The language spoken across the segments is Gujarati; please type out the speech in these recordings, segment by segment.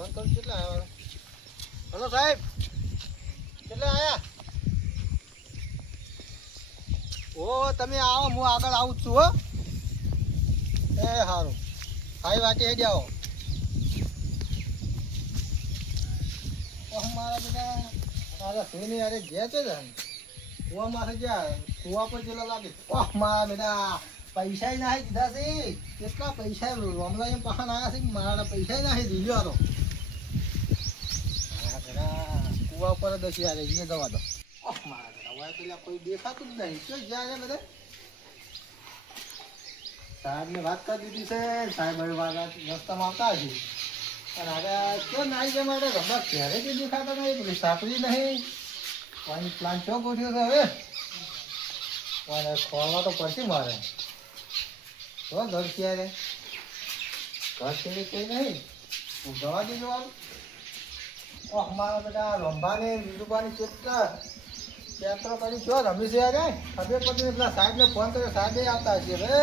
ફોન કરું કેટલા આવ્યા? હલો સાહેબ, કેટલા આવ્યા? ઓ તમે આવો, હું આગળ આવું જ છું હો. એ સારું, હાઈ વાટી હેડી આવો. મારા બધા મારા સોની અરે ગયા છે ને કુવા મારે ગયા કુવા પર જેલા લાગે. ઓહ મારા બેટા પૈસા નાહી દીધા છે. કેટલા પૈસા રોમલા એમ પહાણ આવ્યા છે, મારા પૈસા નાહી દીધો હતો. કુવા પર જ યાર એ દવા દો. ઓહ મારા બેટા હવે પેલા કોઈ દેખાતું જ નહીં. શું જ્યાં બધા સાહેબ ને વાત કરી દીધી છે. સાહેબ રસ્તામાં આવતા હશે. અને આગળ ક્યાં નાઈ જાય માટે રમત ક્યારે કે દેખાતા નહીં, પેલી સાપડી નહીં. પાણી પ્લાન ચો ગોઠ્યો છે હવે. પણ ખોલવા તો પડશે મારે. તો ઘર ક્યારે ઘર કેવી કઈ નહીં ઉભવા દેજો આવું. ઓહ મારા બધા રંભાને વિરુબાની કેટલા યાત્રા કરી છો રમી છે યારે ખબર પડતી પેલા સાહેબને ફોન કર્યો. સાહેબે આવતા હશે હવે.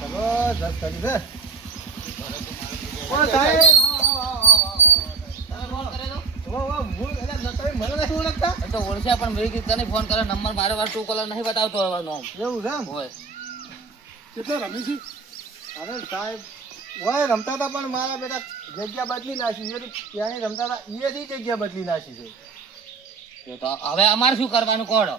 ચલો દસ કરી છે. સાહેબ ઓળખ્યા પણ મેં કીધું તને ફોન કર્યો નંબર મારે વાર ટુ કલર નહીં બતાવતો હવે નામ એવું છે એમ હોય કેટલા રમી છે. અરે સાહેબ હોય રમતા હતા પણ મારા બેટા જગ્યા બદલી નાખી છે. ત્યાં રમતા હતા એથી જગ્યા બદલી નાખી છે. તો હવે અમારે શું કરવાનું કોડો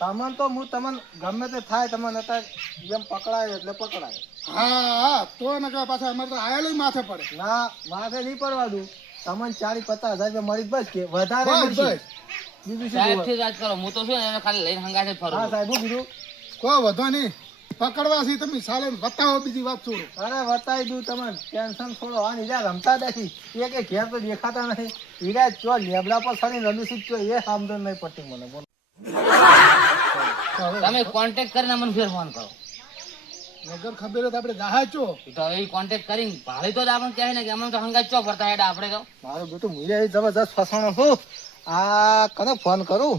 તમને તો હું તમને ગમે તે થાય તમને અત્યારે જેમ પકડાય એટલે પકડાય. હા તો ને પાછા અમારે તો આયેલું માથે પડે. ના માથે નહીં પડવા દઉં. તમને 40-50 હજાર મળી બસ કે વધારે મળશે. બીજું શું સાહેબ જોવે? થી વાત કરો હું તો શું એને ખાલી લઈને હંગાથે જ ફરું હા સાહેબ હું કીધું કોઈ વધો નહીં પકડવા છે તમે સાલે બતાવો બીજી વાત છોડો. અરે બતાવી દઉં તમે ટેન્શન છોડો. હા હીરા રમતા નથી એ કે ઘેર તો દેખાતા નથી. હીરા ચો લેબડા પર સડી રમી શીખજો એ સમજણ નહીં પડતી મને. બોલો તમે કોન્ટેક્ટ કરીને મને ફેર ફોન કરો. વગર ખબર હોય તો આપણે જાહા છો. તો હવે કોન્ટેક્ટ કરીને ભાડે તો આપણે કહે ને કે અમે તો હંગાત ચો ફરતા હેડા આપણે તો મારું બેટું હું જબરજસ્ત ફસાણો છું. આ કને ફોન કરું?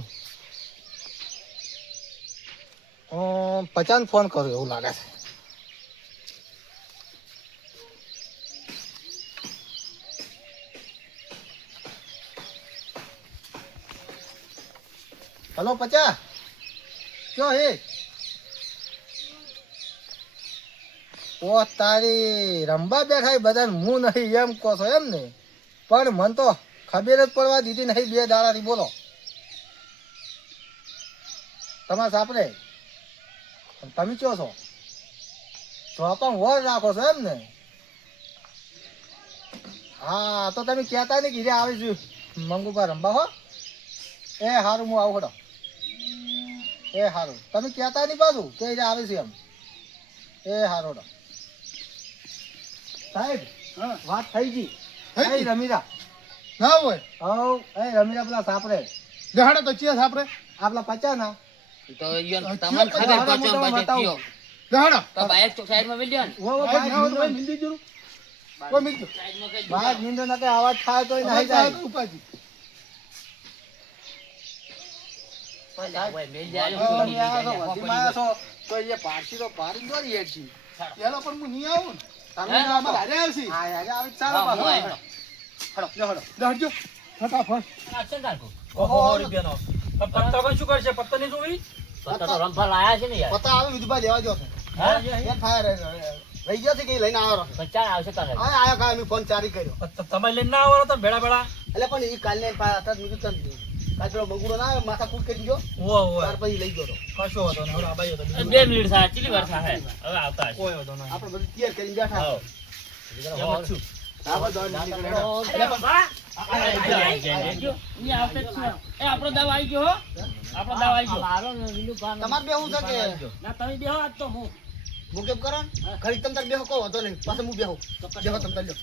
50 ફોન કરું એવું લાગે છે. હલો 50 કયો હે? ઓ તારી રંબા બેઠા બધાને હું નહીં એમ કહો છો એમ ને? પણ મન તો ખબર જ પડવા દીધી નહીં 2 દાડાથી. બોલો તમારે સાપરે તમે કયો છો તો પણ વર રાખો છો એમ ને? હા તો તમે કહેતા નહીં કીધે આવીશું મંગુપા રંબા હો. એ સારું હું આવું ખડો. એ સારું તમે કહેતા નહીં પાછું કે આવીશું એમ. એ સારું સાહેબ હા વાત થઈ ગઈ. થઈ ગઈ? રમીરા ના હોય હવ એ રમીરા પેલા સાપરે દેહાડે તો ચિયા આપણે આપલા 50 ના તો ઈયોને તમને ખબર પચો બચે કયો દેહાડો તો બાઈક સાઈડમાં મિલ્યો ને વો ભાઈ ના હોય તો ભાઈ મિલતી જરું કોઈ મિલતું સાઈડમાં કઈ બાર નીંદો ના અવાજ થાય તો નહીં જાય. ઉપાજી હોય મેલ જાય તમે આયા છો, વધીમાં આયા છો, તો એ પારસી તો પારી દોરી હેડ છે. પેલો પણ હું નહીં આવું ને તમે હે? ના અમારે હારે આવશે હા યાર આવી ચાલો હા, હું પાછો. આયો. હળો લો હળો. દેહાડજો ફટાફટ આક્ષન રાખો ઓહો રૂપિયાનો પત્તા શું કરશે? પત્તા નહીં જોવી? પત્તા તો રંભા લાયા છે ને યાર પતા આવે વિધુભા લેવા જો છે. હા એ ફાયર રહી ગયો છે કે લઈને આવ્યો છે. પચાસ આવશે તારે હા આયો કાલ મેં ફોન ચારી કર્યો. તમે લઈને ના આવો તો ભેળા ભેળા એટલે પણ એ કાલને હતા મેં કીધું કાલ પેલો બંગુડો ના આવે માથા કૂટ કરી દીધો ઓવો ત્યાર પછી લઈ ગયો તો. કશો હતો ને હવે આ બાઈ હતો 2 મિનિટ થાય કેટલી વાર થાય હવે આવતા હશે કોઈ હતો નહીં આપણે બધું તૈયાર કરીને બેઠા. હા એમ જ છું. હા બસ દોડ નીકળે. આપણો દાવ આવી ગયો આપણો દાવ આવી ગયો તમારે બેહું છે કે ના તમે બેહો આજ તો હું હું કેમ કરો ને ખરી તમ તાર બેહો કહો હતો નહીં પાછો હું બેહું બેહો તમ તાર લ્યો.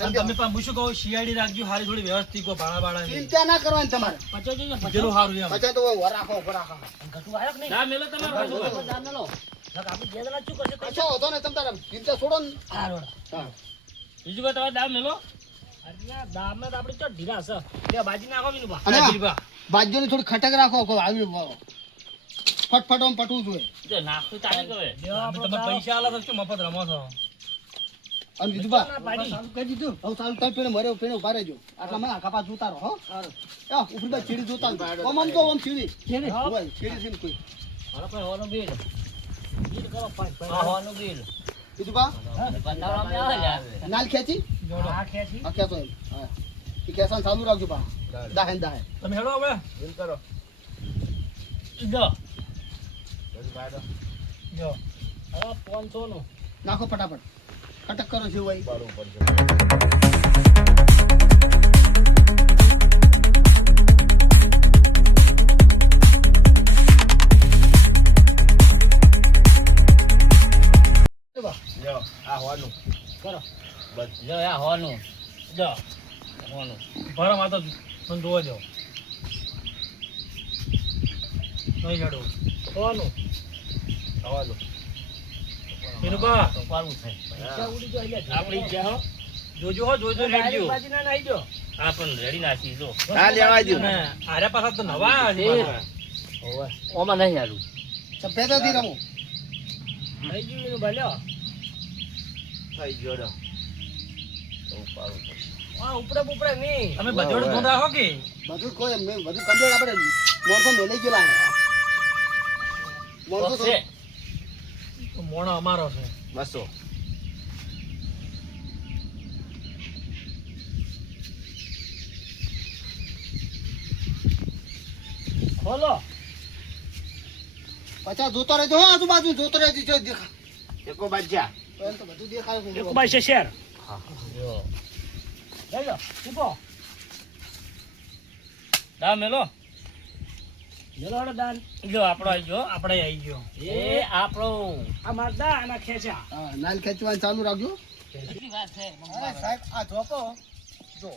અને તમે પણ હું શું કહું શિયાળી રાખજો હારી થોડી વ્યવસ્થિત કો ભાડા ભાડા ચિંતા ના કરવાની તમારે. જેનું સારું એમ પછી તો વર રાખો ઉપર રાખો. ના મેલો તમારો દામ મેલો આપણે બે જણા શું કરશે કશો હતો ને તમ તારે ચિંતા છોડો ને. હા બીજું કોઈ તમારે દામ મેલો દામ ને આપણે ચો ઢીલા છે બે બાજી નાખો બીનું બા અને બાજુની થોડી ખટક રાખો આવી ફટફટ આમ પટવું જોઈએ. જો નાખતું તારે કહે તમે પૈસા આલા તો શું મફત રમો છો? અને બીજું બા ના પાડી. ચાલુ કરી દીધું હવે ચાલુ તમે પેલે મરે પેલે ઉભા રહેજો આટલામાં આખા પાસ જોતા રહો હો ઉપરી બાજુ ચીડી જોતા ઓમ આમ તો ઓમ ચીડી હોય ચીડી છે ને કોઈ હાલો ભાઈ, હોવાનું બિલ. બિલ કરો, ભાઈ, ભાઈ. હા, હોવાનું બિલ. બીજું બા બંધારવામાં આવે લ્યા. નાલ ખેંચી હા, ખેંચી. હા ખેંચો એમ હા એ ખેંચવાનું ચાલુ રાખજો બા દાહે ને દાહે તમે હેડો હવે જો. જો હવે 500 નું. નાખો ફટાફટ કટક કરો છે ભાઈ કરો. જો આ હોવાનું. જો હોવાનું. ભરા માં તો મને જોવા જાઓ નહીં હેડો હોવાનું. એનું બા તો પાડવું થાય. પૈસા ઉડી જાય લ્યા. આપણી જ્યાં હો. જોજો હો જોજો ડાયરેક્ટ લેજો બાજી ના નાઈ જો. હા, પણ રેડી નાખી જો. અને આર્યા પાછા તો નવા છે પાછા. ઓવે. ઓમાં નહીં હાલું. સફેદાથી રમો થઈ ગયું એનું ભલ્યો. હા, ઉપડે ઉપડે નહીં. તમે બજોડ ધૂન રાખો કે બધું કોઈ એમ નહીં બધું કમ્પ્લેટ આપણે મોણસો મેલાઈ ગયેલા છે. મોણસો તો છે. તો મોણો અમારો છે ખોલો. 50 જોતો રહેજો હો આજુબાજુ જોતો રહેજો જો દેખા એમ તો બધું દેખાય છે. એક બાઈ છે શેર. જો. લઈ લો. ટીપો. દા મેલો. મેલો હળો દાન. જો આપણો આવી ગયો. આપણે આવી ગયો એ આપણો. આ મારદા આના ખેંચા. હા નાલ ખેંચવાનું ચાલુ રાખજો કેટલી વાત છે. અરે સાહેબ આ જોપો જો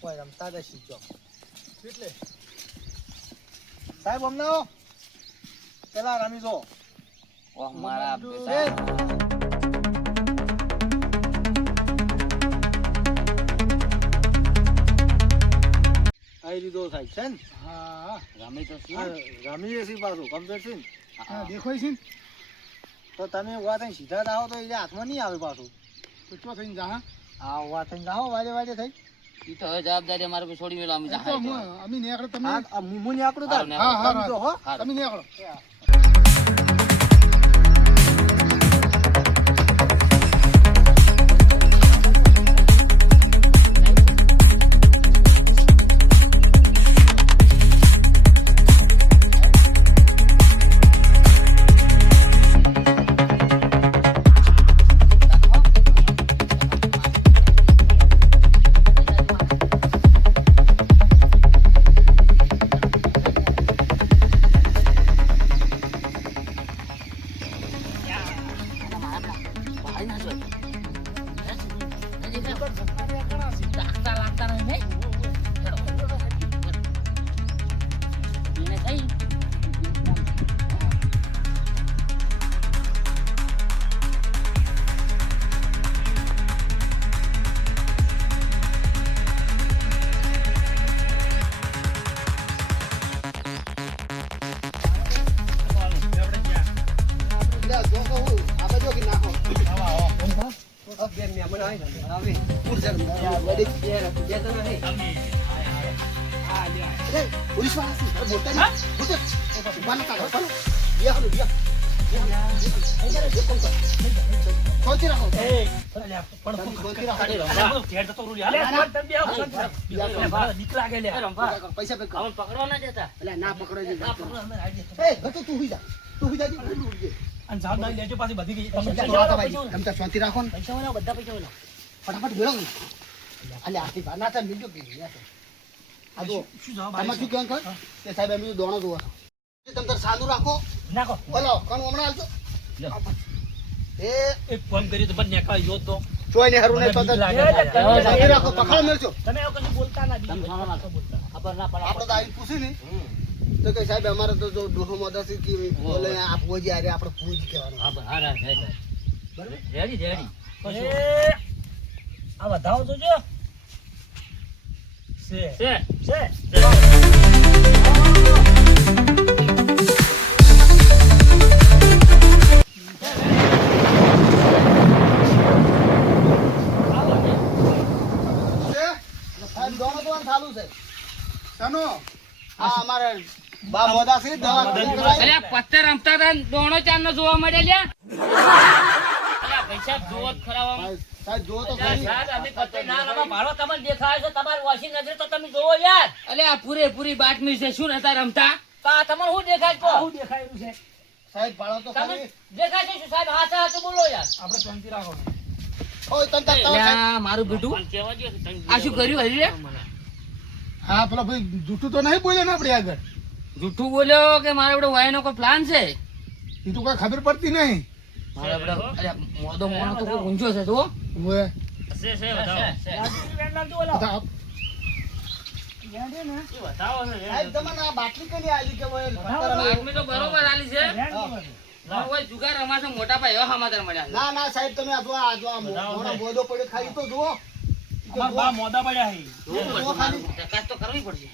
કોઈ રમતા જ શીખજો એટલે સાહેબ અમને પેલા રમી જો ઓહ મારા આવી લીધો સાહેબ છે ને હા રમી તો રમીએ છીએ પાછું કમ્પ્લીટ છે ને હા દેખાય છે ને તો તમે ઉભા થઈને સીધા જાઓ તો એ હાથમાં નહીં આવે પાછું તો ચો થઈને જા હા આ ઉભા થઈને જાઓ વાજે વાજે થઈ ઈ તો હવે જવાબદારી અમારે પર છોડી મેલો અમે એ તો અમે નીકળો તમે હા આ મુની આકડું તાર હા હા તમે જો હો તમે નીકળો લે જો કહું આ બાજુ કે નાખો બેન મે મને આવે પૂર જર વડી બે તો નહીં લે પોલીસ વાળા છે મોટા મોટા બાન કાઢો ચાલો બિયા હાલો બિયા કોચી રાખો એ અલ્યા પણ કોચી રાખો અરે ઘેર તો રૂલી હાલે અલ્યા, તમે બે આવો. બીક લાગે લે પૈસા પે અમને પકડવા ના દેતા. એટલે ના પકડો છે ના પકડવા અમે રાજી. એ ગતો તું હુઈ જા અને જવાબદારી લેજો પાછી બધી ગઈ તમે તમે તો શાંતિ રાખો ને પૈસા વાળા બધા પૈસા વાળા. ફટાફટ મેળવો અલે આથી ના તો મિલજો કે આ જો શું જવાબ આમાં શું કહેવાનું કર કે સાહેબ એમ દોણો જોવા તમે તાર સાદું રાખો નાખો. બોલો કોણ હમણાં હાલતો લ્યો. એ એક ફોન કર્યો તો બંધ નેકા જો તો ચોય ને હરું નહીં તો બીક લાગે. સાદું રાખો પકડ મેળજો તમે આવું કશું બોલતા ના. તમે સામે નાખો. ખબર ના પડે. આપણે તો આવી પૂછી ને તો કે સાહેબ અમારે તો જો ડોહો મદદ કે બોલે આપવો જ યારે આપણે પૂજ કહેવાનું હા, હા, હા, હા. Ready ready. એ આ વધાવો તો જો છે છે દોણો આ અમારે બા મોદા છે દવા કરાવી. અલ્યા પત્તે રમતા હતા ને દોણો ચાંદનો જોવા મળે લ્યા અલ્યા પૈસા જોવો જ ખરા આમ. સાહેબ જો તો યાર, ખરી. સાહેબ, અમે પત્તે ના રમો. ભાડો તમને દેખાય છે, તમારી ઓછી નજરે તો તમે જોવો યાર. અલ્યા પૂરેપૂરી બાતમી છે શું નતા રમતા તો આ તમને શું દેખાય છે? શું દેખાય છે? સાહેબ ભાડો તો તમે ખરી. દેખાય છે શું સાહેબ? હાચા હાચું બોલો યાર. આપણે શાંતિ રાખો ઓય તમ તાર તમે સાહેબ. અલ્યા મારું બેટું પણ કહેવા દ્યો કે તમે આ શું કર્યું હરી રે હા પેલા ભાઈ જૂઠું તો નહીં બોલ્યો ને આપણે આગળ જૂઠું બોલ્યો કે મારા બેટો વાયનો કોઈ પ્લાન છે એ તો કઈ ખબર પડતી નહીં મારા બેટો અલ્યા મોદો મોનો તો કોઈ ઊંચો છે તો ઓએ છે, બતાવો. બધા એ બતાવો છે. સાહેબ તમને આ બાટલી કરી આલી કે ભાઈ બાતમી તો બરોબર આલી છે પણ કોઈ જુગાર રમાશે મોટા ભાઈ એવા સમાચાર મળ્યા છે. ના ના સાહેબ તમે આ જો આ મોડો બોધો પડ્યો ખાલી તો જુઓ અમાર બા મોદા પડ્યા હે જુઓ ખાલી. ચકાસ તો કરવી પડશે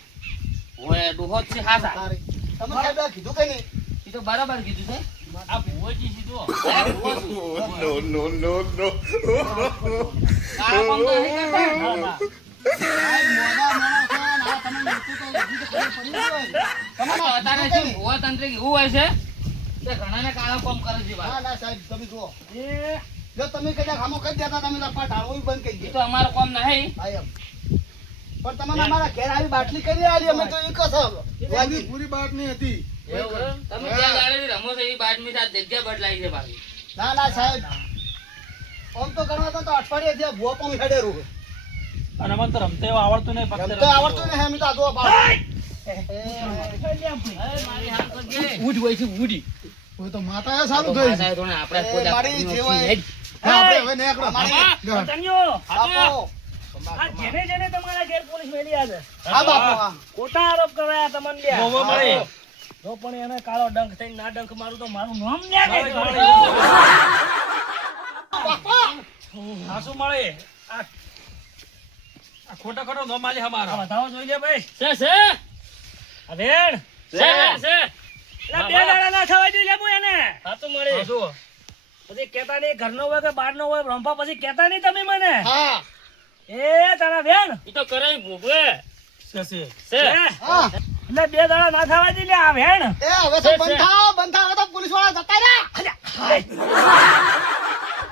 ઓય ડોહો જ છે હાસા સારી. તમે સાહેબ આ કીધું કે નહીં એ તો બરાબર કીધું છે આ ભુવોજી સીધો. કાળા કોમ તો નહીં કરતા. સાહેબ મોડા માણસ છે ને આ તમે નીચું તો હજી તો ખબર પડી હોય. તમે તો અત્યારે શું ભુવા તંત્રિક એવું હોય છે તે ઘણાને કાળા કોમ કરે છે ના ભાઈ ના સાહેબ તમે જુઓ જો તમે કદાચ આમો કરી દેતા તમે લપા ઢાળવું બંધ કરી એ દે તો અમારો કોમ નહીં હા એમ પણ તમને અમારા ઘેર આવી બાટલી કરી આલી અમે તો એ કસો એની પૂરી બાત નહીં હતી તમે જ્યાં ગાડીથી રમો છો એ બાટમી સાથે જગ્યા બદલાઈ છે બાકી ના ના સાહેબ આમ તો ગણવા તો અઠવાડિયે થયા ભૂવા પણ હેડેરું અને મને તો રમતા એવું આવડતું નહીં પત્તે રમતો આવડતું ને એમ તો આ જો બાપ મારી હાથ કરજે. ઉડ હોય છે ઉડી હવે તો માતા સારું થઈ માથાએ તો ને આપણે એ કોઈ મારી દાખલાની જેવાય. ઓછી આપણે હવે નીકળો અમારી- પતંગિયો, બાપો આ જેને જેને તમારા ઘેર પોલીસ મેલી આવે હા બાપો હા ખોટા આરોપ કરાયા તમને બે. ગોવો મળે જો પણ એને કાળો ડંખ થઈને ના ડંખ મારું તો મારું નામ ન્યા મારે કે મળે. આ શું મળે આ ખોટા ખોટો નો માલી હમારા બતાવો જોઈ લે ભાઈ. છે આ વેણ. છે એલા બે દાડા ના થવા દે લેબુ એને. હા તો મળે આ જુઓ. પછી કહેતા નહીં ઘરનો હોય કે બહારનો હોય રંપા પછી કહેતા નહીં તમે મને. હા એ તારા વેણ. ઈ તો કરે ભોગવે છે છે હા એટલે બે દાડા ના થવા દે લે આ વેણ. એ હવે તો બંધ થાવ હવે તો પોલીસ વાળા જતા રહ્યા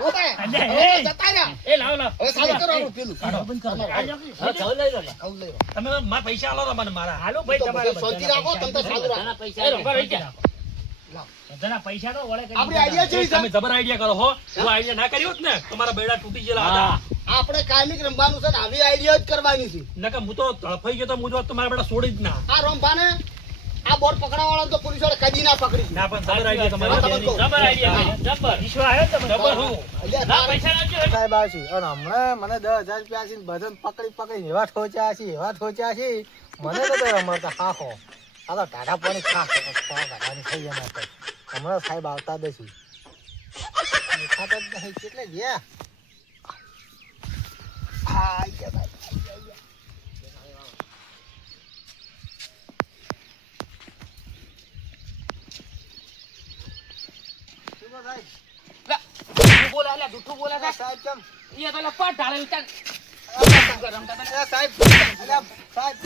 ઓકે અલે, હવે એ. તો જતા રહ્યા એ લાવ લાવ હવે ચાલુ કરો આપણું પેલું હા, ચાલો લઈ લો. આવું લઈ લો. તમે મારા પૈસા આલો મને મારા હાલો ભાઈ તો તમારા બધું શાંતિ રાખો તમે તો ચાલુ રાખો એ રંભા રહી ગયા બધાના પૈસા તો વળે કરી આપણી આઈડિયા છે તમે જબર આઈડિયા કરો હો હું આઈડિયા ના કર્યો હોત ને તમારા બેડા તૂટી ગયેલા હતા આપણે કાયમિક રમવાનું છે ને આવી આઈડિયા જ કરવાની છે નકર હું તો તળફાઈ ગયો તો હું તો તમારા બેડા છોડી જ ના આ રમવાને આ બોર્ડ પકડાવાળા તો પોલીસ વાળા કદી ના પકડી ના પણ જબર આઈડિયા હા, તમે કહો. તમારા જબર આઈડિયા જબર વિશ્વ આવ્યો ને તમને? જબર હું અલ્યા ના તારે- પૈસા લાવજો સાહેબ આવશે અને હમણાં મને 10,000 રૂપિયા છે બધાને પકડી પકડી એવા ઠોચ્યા છે મને તો રમતા હા હો આ તો ટાઢા પાણી ગાડાની થઈ એના તો હમણાં સાહેબ આવતા જ છે દેખાતા જ નહીં કેટલે ગયા હા આઈ ગયા સાહેબ, આઈ ગયા. શું કહો સાહેબ? જૂઠું બોલે અલ્યા જૂઠું બોલે છે સાહેબ કેમ એ તો લપા ઢાળેલ ચાલ રમતા હતા અલ્યા સાહેબ અલ્યા સાહેબ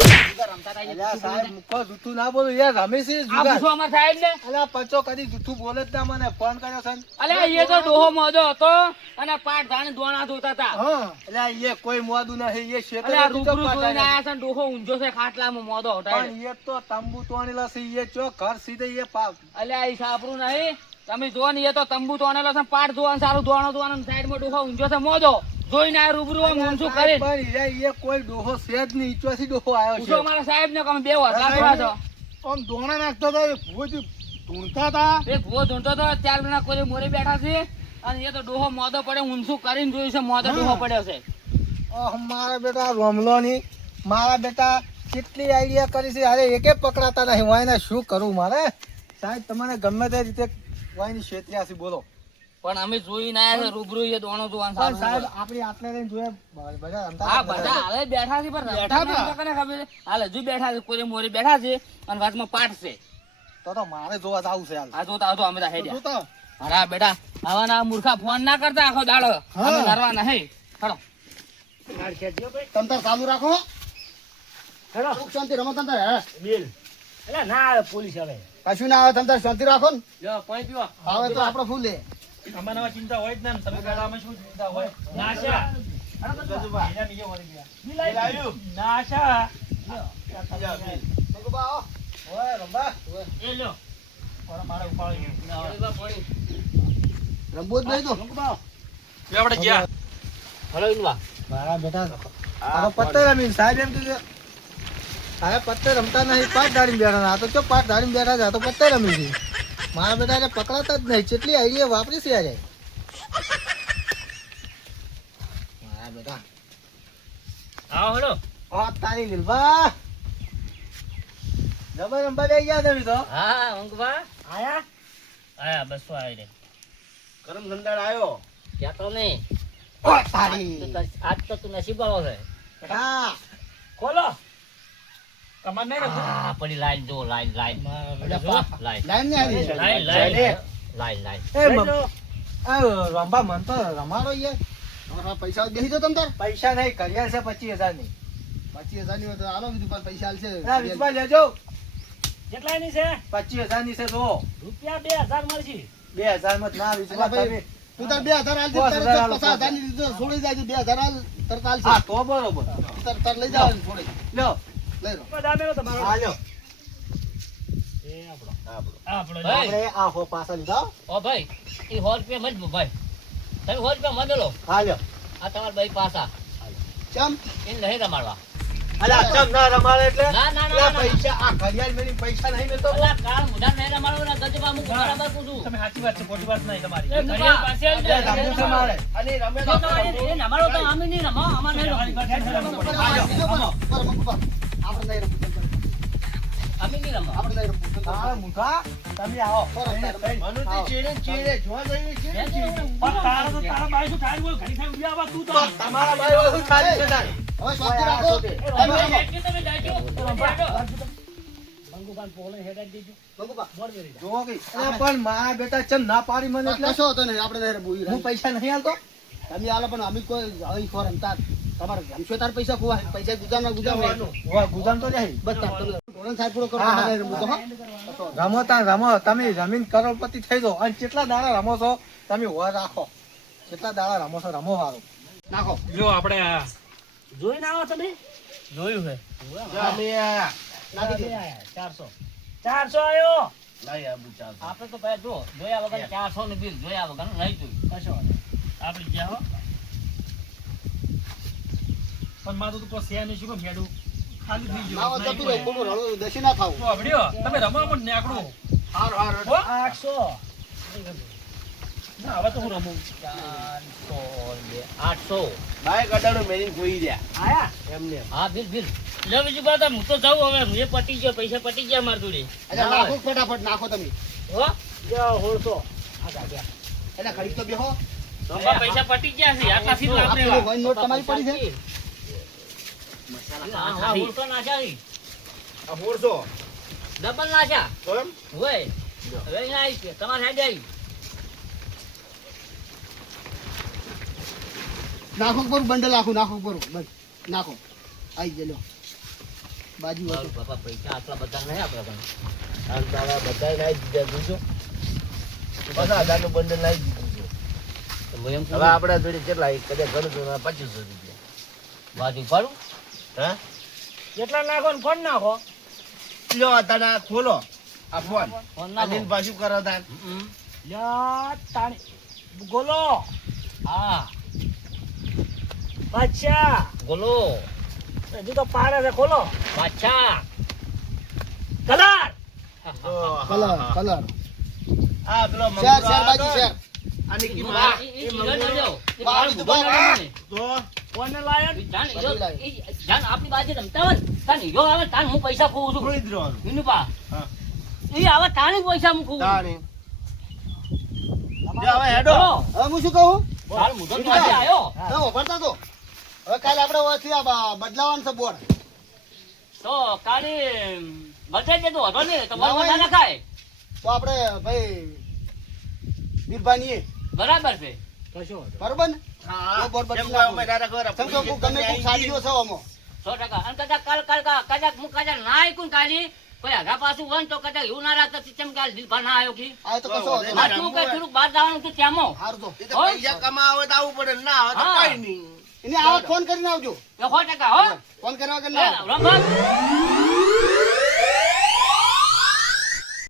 અલ્યા સાહેબ મુકો જૂઠું ના બોલો યાર રમેશ છે આ જુગાર પૂછો અમાર સાહેબ ને અલ્યા પંચો કદી જૂઠું બોલે જ ના મને ફોન કર્યો છે ને. અલ્યા એ તો ડોહો મોજો હતો અને પાટ ધાણે દોણા ધોતા હતા હા અલ્યા એ કોઈ મોદું નહીં એ શેતર અલ્યા નથી રૂબરૂ તો જોઈને પાટા આયા છે ને ડોહો ઊંઝો છે ખાટલામાં મોદો હટાય પણ એ તો તંબુ તોડેલા છે એ ચો ઘર સીધે એ પાપ અલ્યા એ સાપરું નહીં તમે જો ને એ તો તંબુ તોડેલો છે પાટ ધોવાનું સારું ધોવાનો ધોવાનું સાઈડમાં ડોહો ઊંઝો છે મોજો જોઈને આ રૂબરૂ આમ ઊંચું કરી પણ એ કોઈ ડોહો છે જ નહીં ઈચોથી ડોહો આવ્યો પૂછો છે અમારા સાહેબ ને તમે બે હતા થોડા છો આમ દોણા નાખતા હતા એ ભૂવજી ધૂણતા હતા એક ભૂવો ધૂંઢતો હતો 4 જણા કોઈ મોરે બેઠા છે અને એ તો ડોહો મોદો પડે ઊંચું કરીને જોયું છે મોદો ડોહો પડ્યો છે મારા બેટા રોમલો ની મારા બેટા કેટલી આઈડિયા કરી છે અરે એકે પકડાતા નહીં વાયને શું કરું મારે સાહેબ તમને ગમે તે રીતે વાયની છેતર્યા છે બોલો પણ અમે જોઈ ના આયા છે રૂબરૂ એ દોણો જોવાનું પણ સારું સાહેબ આપણી આટલે લઈને જોઈએ બધા રમતા હા હતા. બધા હાલે બેઠા છે પણ બેઠા હતા. રમતા નથી ખબર છે. હાલ હજુ બેઠા છે કોઈ મોરે બેઠા છે અને વાતમાં પાઠ છે તો મારે જોવા જવું છે હાલ આ જોતા આવતો અમે તો હેડ્યા જોતા હા બેટા આવા ના મૂર્ખા ફોન ના કરતા આખો દાડો અમે કરવાના હે હેડો તમ તાર ચાલુ રાખો હેલો સુખ શાંતિ રમો તમ તારે હે બિલ એટલે ના આવે પોલીસ આવે કશું ના આવે તમ તારે શાંતિ રાખો ને લ્યો પાણી પીવો આવે તો આપણે ફૂલ લે અમારે આમાં ચિંતા હોય જ ના ને. તમે ગાડામાં શું ચિંતા હોય? નાશા એના બીજે વળી ગયા. નાશા. ભગવા આવો ઓય રંબા એ લ્યો મારે ઉપાડી ગયું. રમવું જ નહીં તો બે આપણે ગયા. હલો ઇનવા મારા બેટા આ પત્તે રમી સાહેબ એમ કીધું અરે પત્તે રમતા નહીં પાટ ધાડીને બેઠા આ તો ચો પાટ ધાડીને બેઠા છે આ તો પત્તે રમી છે મારા બેટા એને પકડાતા જ નહીં કેટલી આઈડિયા વાપરી છે યાર મારા બેટા આવો હેલો આ તારી લીલબા જબર રંબા લઈ ગયા તમે તો હા અંકવા આયા આયા બસો આવી રે કરમ ધંધાડ આવ્યો ક્યાં તો નહીં ઓ તારી આજ તો તું નસીબ વાળો છે હા ખોલો તમારે નહીં રમવું? હા પડી લાઈન જો લાઈન લાઈન લાઈન લાઈન ને આવી છે લાઈ લાઈ લાઈન લાઈન એ રંબા મન તો રમાડો યાર તમારા પૈસા બેસી જાઓ તમ તાર પૈસા નહીં કરિયાર છે 25,000 ની 25,000 ની હોય તો આલો કીધું પણ પૈસા આલશે ના વિશ્વા લેજો કેટલા ની છે 25,000 ની છે જો રૂપિયા 2000 મળશે 2000 માં ના વિશ્વા અલા ભાઈ, તમે તું તાર 2,000 આલજે, બસ, તારે હજાર તો 50,000 ની લીધો, છોડી જાય 2,000 આલ, તરત આલશે. હા તો બરોબર તાર લઈ જાવ છોડી લ્યો લઈ લો બધા મેલો તમારો હા લ્યો એ આપણો ભાઈ. આપણે આ હો પાછા લીધા હો. ઓ ભાઈ એ 100 રૂપિયા મત ભાઈ તમે 100 રૂપિયા મત લો હા લ્યો આ તમારા ભાઈ પાસા ચમ એને નહીં રમાડવા અલા ચમ ના રમાડે એટલે ના, ના, ના, અલા, ના. પૈસા આ ઘડિયાળ મેલી પૈસા નહીં મેલતો અલા કાળ મુઢા નહીં રમાડવા ના ગજબા હું બરાબર પૂછું તમે સાચી વાત છે, ખોટી વાત નહીં તમારી. એ ઘડિયાળ પાસે આવી એટલે જાય. રમવું છે મારે અને રમે તો એ રમાડો તો અમે નહીં રમો અમાર નહીં રમવું. આપણે નહીં રમવું, અમે નહીં રમો આપણે નહીં રમવું. હા મુખા તમે આવો મનુથી ચીડે ચીડે જોવા જઈએ છે પણ તારા તો તારા બાઈ શું થાય બોલ, ઘડી થાય ઉભી આવા તું તો. તમારા ભાઈ વાળું ખાલી છે તારે. હવે શાંતિ રાખો. તમે એટલી તમે જાજો. મંગુબાન પોલે હેડા દેજો ભગવા, જોવો કે અલા, પણ મારા બેટા ચમ ના પાડી મને એટલે કશો હતો નહીં, આપણે નહીં રમવું. હું પૈસા નહીં આલતો તમે આલો પણ અમે કોઈ હવે ખોર રમતા તમારે રમશો તાર પૈસા ખોવાય પૈસા ગુજારના ગુજારવાનું વાહ ગુજામ તો જાય બસ તાર તમે ધોરણ સાહેબ પૂરો કરો હા, હા. નહીં રમવું તો હા રમો તા રમો તમે જમીન કરોડપતિ થઈ જાઓ અને કેટલા દાડા રમો છો તમે હોર રાખો કેટલા દાડા રમો છો રમો વાળો નાખો જો આપણે આ જોઈને આવો તમે જોયું છે અમે નાખી દે 400 આયો આપણે તો ભાઈ જો જોયા વગર 400 નું બિલ જોયા વગર નહીં જોયું કશો વાંધો નહીં. આપણી ગયા હો પણ મારું તો પછી છે નહીં, શું કહું, મેડું ખાલી થઈ ગયું. નાવો જતું રહે ખોટું રડો દસી ના ખાવું તો આવડ્યો? તમે રમવા પણ નેકળો. હાર હાર હો? 800 ના, હવે તો હું રમું. 800 ભાઈ ગડાડો મેરીને જોઈ રહ્યા આયા એમને હા બિલ બિલ લે બીજું બાદ હું તો જાઉં હવે હું પટી ગયો પૈસા પટી ગયા માર જોડે એટલે નાખો ફટાફટ નાખો તમે હો જો 1600 આ ગાડ્યા એટલે ખરીદ તો બેહો રમવા પૈસા પટી ગયા છે આટલા સીધ આ આપણે પેલી વન નોટ તમારી પડી છે હા ઉલટો નાખ્યા છે. આ 400 ડબલ નાખ્યા તો એમ હોય હવે અહીં આવી છે તમારે હેડ આવી નાખો પર બંડલ નાખો નાખો પર બસ નાખો આઈ ગયો બાજુ હતો બાપા પૈસા આટલા બધા નહીં આપણા પાસે આમ તારા બધાય લાઈ દીધા જોજો 50,000 નું બંડલ લાઈ દીધું છે તો હું એમ કહું, હવે આપણા જોડે કેટલા કદાચ ઘણું તો 2500 રૂપિયા બાજુ પાડું હા કેટલા નાખો ને ફોન નાખો લ્યો તને આ ખોલો આ ફોન ફોન આ નાખો. દિન પાછું કરો તાર યા તાણી ગોલો હા બાદશાહ બોલો હજુ તો પાડે છે ખોલો બાદશાહ કલર કલર કલર આ પેલો શેર શેર બાજુ શેર આની ઈ કિંમત ઈ- ઈ ચીલો ન લ્યો. ઈ બાજુ તો બોલો બહાર. ને. તો કોને લાયા ઈ જાણ જાણ આપણી બાજુ રમતા હોય ને, તાન હીરો આવે તાન હું પૈસા ખોઉં છું થોડી જ રહેવાનું વિનુપા હા. ઈ આવે તાણી પૈસા હું ખોઉં છું. તાણી લ્યો હવે હેડો બોલો. હવે હું શું કહું હાલ મુઢો તો આજે આયો હવે વાપરતા તો હવે કાલે આપણે ઓથી આ બદલાવાનું છે બોર્ડ તો કાલે બધાય દેતો હતો ને તો બરોબર ના નખાય તો આપણે ભાઈ વીરભાઈ બરાબર છે કશો બરોબર ને હા બોર્ડ કેમ બદલી કે અમે તારા ઘર સમજો કોક ગમે કોક સાડીઓ છે આમાં 100%. અને કદાચ હું ના આયકું ને કાલી, કોઈ આગા પાછું હોય ને તો કદાચ એવું ના રાખતા સિસ્ટમ કે આ દિલભા ના આવ્યો કી. આ તો કશો વાંધો આ નહીં. તું કઈ થોડુંક બહાર જવાનું તું ત્યાંમાં. હારું તો. એ તો પૈસા કમાવે તો આવવું પડે, ના આવે તો હા. કઈ નહીં. એને આવો ફોન કરીને આવજો. એ 100%, હો. ફોન કરવા વગર એ, ના આવજો. રંભા.